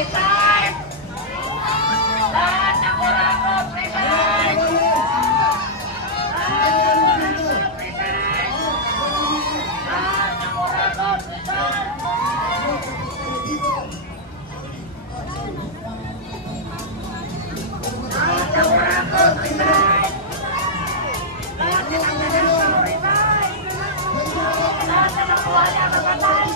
resign! Lahat ng kurakot, resign! Lahat ng kurakot, resign! Lahat ng kurakot, resign! Lahat ng kurakot, resign! Lahat ng kurakot, resign! Lahat ng kuwala, mabatay!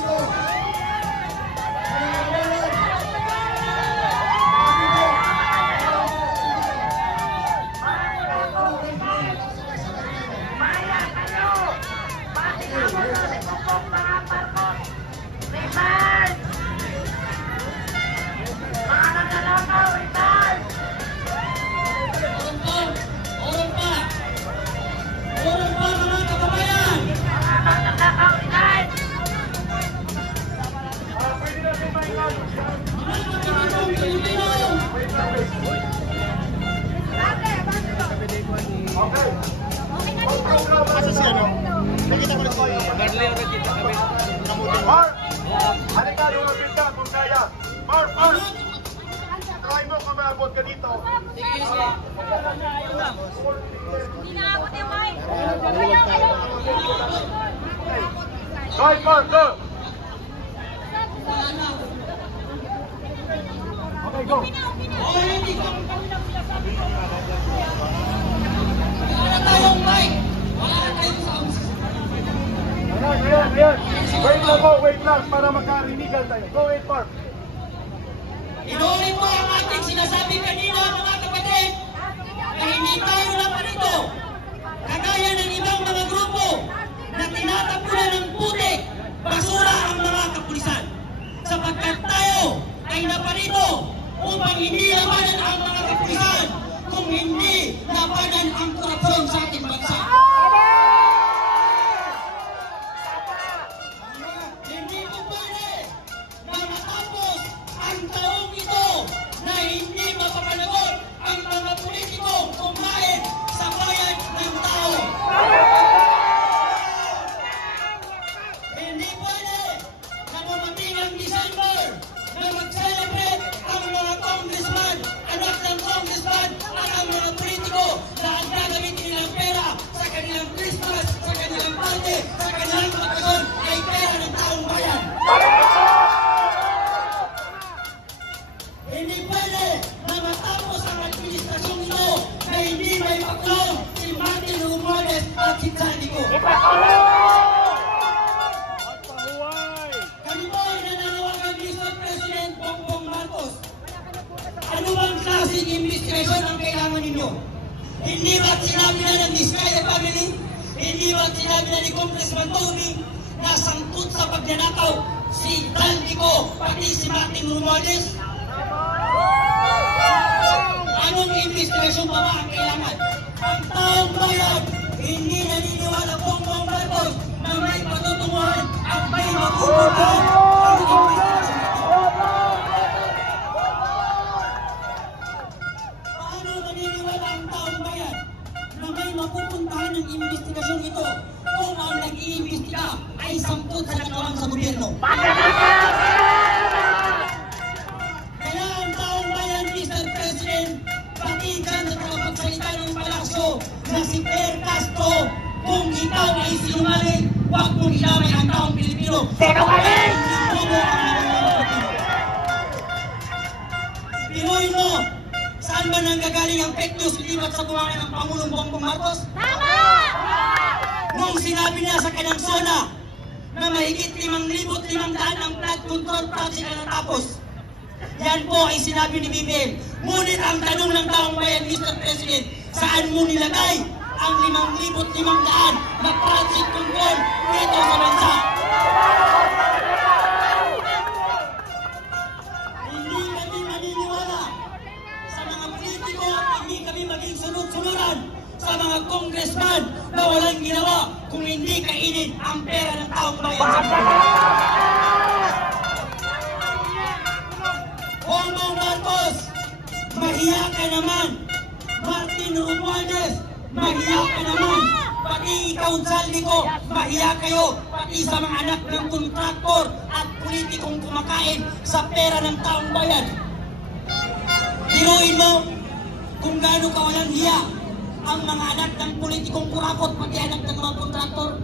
Mark! Halika, lumapit ka kung kaya. Mark! Try mo kung maabot ka dito. Hindi naabot yung mic. Go, Mark! Go! Okay, go! Wala tayong mic! Wala tayong sounds! Ayan. Wait lang para magkarinigan tayo. Go ahead, Mark. Inulit ko ang ating sinasabi kanina, mga kapatid, na hindi tayo naparito, kagaya ng ibang mga grupo na tinatapunan ng putik, basura ang mga kapulisan. Sapagkat tayo ay naparito upang hindi labanan ang mga kapulisan kung hindi labanan ang korupsyon sa ating bansa. Hindi po pwede na matapos ang taong ito na hindi mapapanagot ang mga politiko kumain sa bayan ng tao. Hindi pwede na dumating ang December na mag-celebrate ang mga congressman, anak ng congressman at ang mga politiko na ang gagamitin nilang pera sa kanilang Christmas, sa kanilang party, sa kanilang bakasyon ay pera ng taong bayan. Hindi pwede na matapos ang administrasyon ito na hindi may pakulong si Martin Romualdez at si Sandico. Kami po ay nananawagan Mr. President Bongbong Marcos. Ano bang klaseng investigation ang kailangan ninyo? Hindi ba't sinabi na ng Vizcaya family? Hindi ba't sinabi na ni Congressman Tony na sangkot sa pagnanakaw si Sandico pati si Martin Romualdez? Anong investigation pa ba ang kailangan? Ang taong bayan, hindi naniniwala Bongbong Marcos na may patutunguhan at may mapupuntahan ang investigation. Paano naniniwala ang taong bayan na may mapupuntahan ng investigasyon ito kung ang nag-iimbestiga ay sangkot sa nakawang sa gobyerno? Kaya ang taong bayan, Mr. President, pati dyan sa tagapagsalita ng palasyo na si Per Castro, kung ikaw ay sinungaling, huwag mong ilaway ang taong Pilipino. Sinungaling! Pinoy mo, saan ba nanggagaling ang fake news libat sa buwangan ng Pangulong Bongbong Marcos? Tama! Nung sinabi niya sa kanyang zona na mahigit 5,500 ang flood control project na natapos. Yan po ay sinabi ni BBM. Ngunit ang tanong ng taong bayan, Mr. President, saan mo nilagay ang 5,500 na project control dito sa bansa? Hindi kami maniniwala sa mga politiko, hindi kami maging sunod-sunuran sa mga congressman na walang ginawa kung hindi kainin ang pera ng taong bayan. Bongbong Marcos, mahiya ka naman. Martin Romualdez, mahiya ka naman. Pati ikaw, Sandico, mahiya kayo. Pati sa mga anak ng kontraktor at politikong kumakain sa pera ng taong bayan. Biruin mo kung gaano kawalang hiya ang mga anak ng politikong kurakot, pati anak ng mga kontraktor.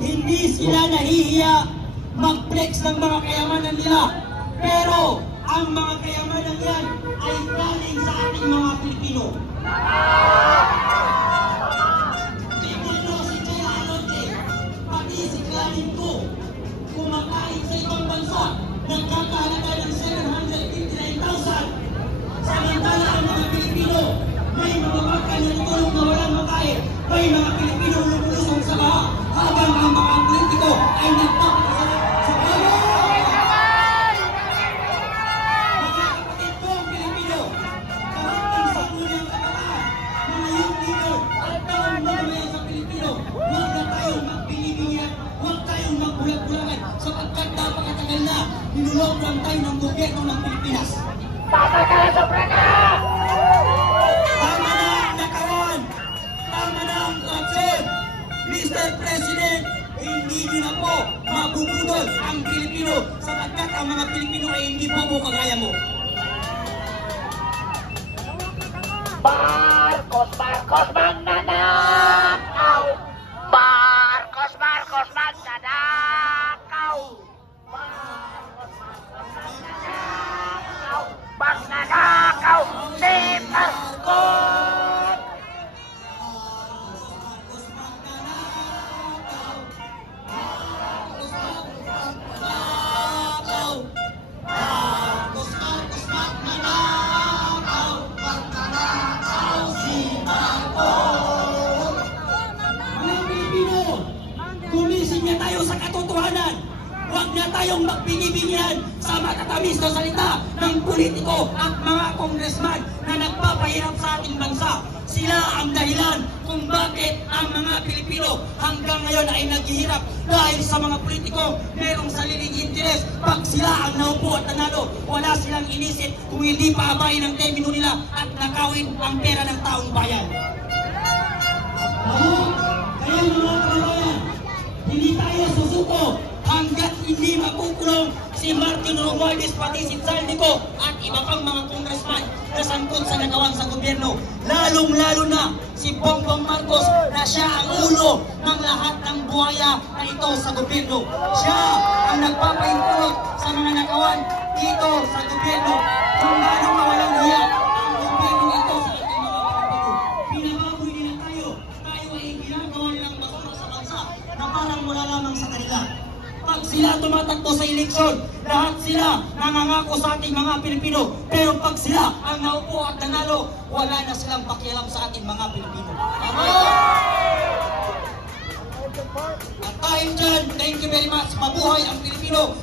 Hindi sila nahihiya mag-flex ng mga kayamanan nila. Pero ang mga kayamanan yan ay galing sa ating mga Pilipino. Tingnan mo si Jay Alonte, pati si Clarin ko, kumakain sa ibang bansa, nagkakahalaga ng 759,000. Samantala ang mga Pilipino, may mga bakal na tulong na walang makain, may mga Pilipino lumulusong sa baha, habang ang mga politiko ay nagpapakasama sa baha. Mga kapatid ko ang Pilipino, kahit ang sangunang kabataan, mga youth leader at taong mamamayan sa Pilipino, huwag na tayong magbilibilian, huwag tayong magbulag-bulagan, sapagkat napakatagal na ninulog lang tayo ng gobyerno ng Pilipinas. Patay ka na sa prena! Tama na ang nakawan! Tama na ang korupsyon! Mr. President, hindi nyo na po mabubudol ang Pilipino sapagkat ang mga Pilipino ay hindi po kagaya mo. Marcos, Marcos, magnanakaw! Marcos, Marcos, magnanakaw! Marcos, Marcos, magnanakaw! Magnanakaw! Si Marcos! Gumising na tayo sa katotohanan. Huwag na tayong magbinibinihan sa matatamis na salita ng politiko at mga congressman na nagpapahirap sa ating bansa. Sila ang dahilan kung bakit ang mga Pilipino hanggang ngayon ay naghihirap dahil sa mga politiko merong sariling interes. Pag sila ang naupo at nanalo, wala silang inisip kung hindi paabayin ang termino nila at nakawin ang pera ng taong bayan. Kaya mga kabayan, hindi tayo susuko hanggat hindi makukulong si Martin Romualdez pati si Saldico at iba pang mga congressman na sangkot sa nagawan sa gobyerno. Lalong-lalo na si Bongbong Marcos na siya ang ulo ng lahat ng buhaya na ito sa gobyerno. Siya ang nagpapahintulot sa mga nagawan dito sa gobyerno kung gaano kawalang hiya ang gobyerno ito sa ating mga Pilipino. Binababoy nila tayo. Tayo ay ginagawa nilang basura sa bansa na parang wala lamang sa kanila. Pag sila tumatakbo sa eleksyon, lahat sila nangangako sa ating mga Pilipino. Pero pag sila ang naupo at nanalo, wala na silang pakialam sa ating mga Pilipino. At dahil dyan, thank you very much. Mabuhay ang Pilipino.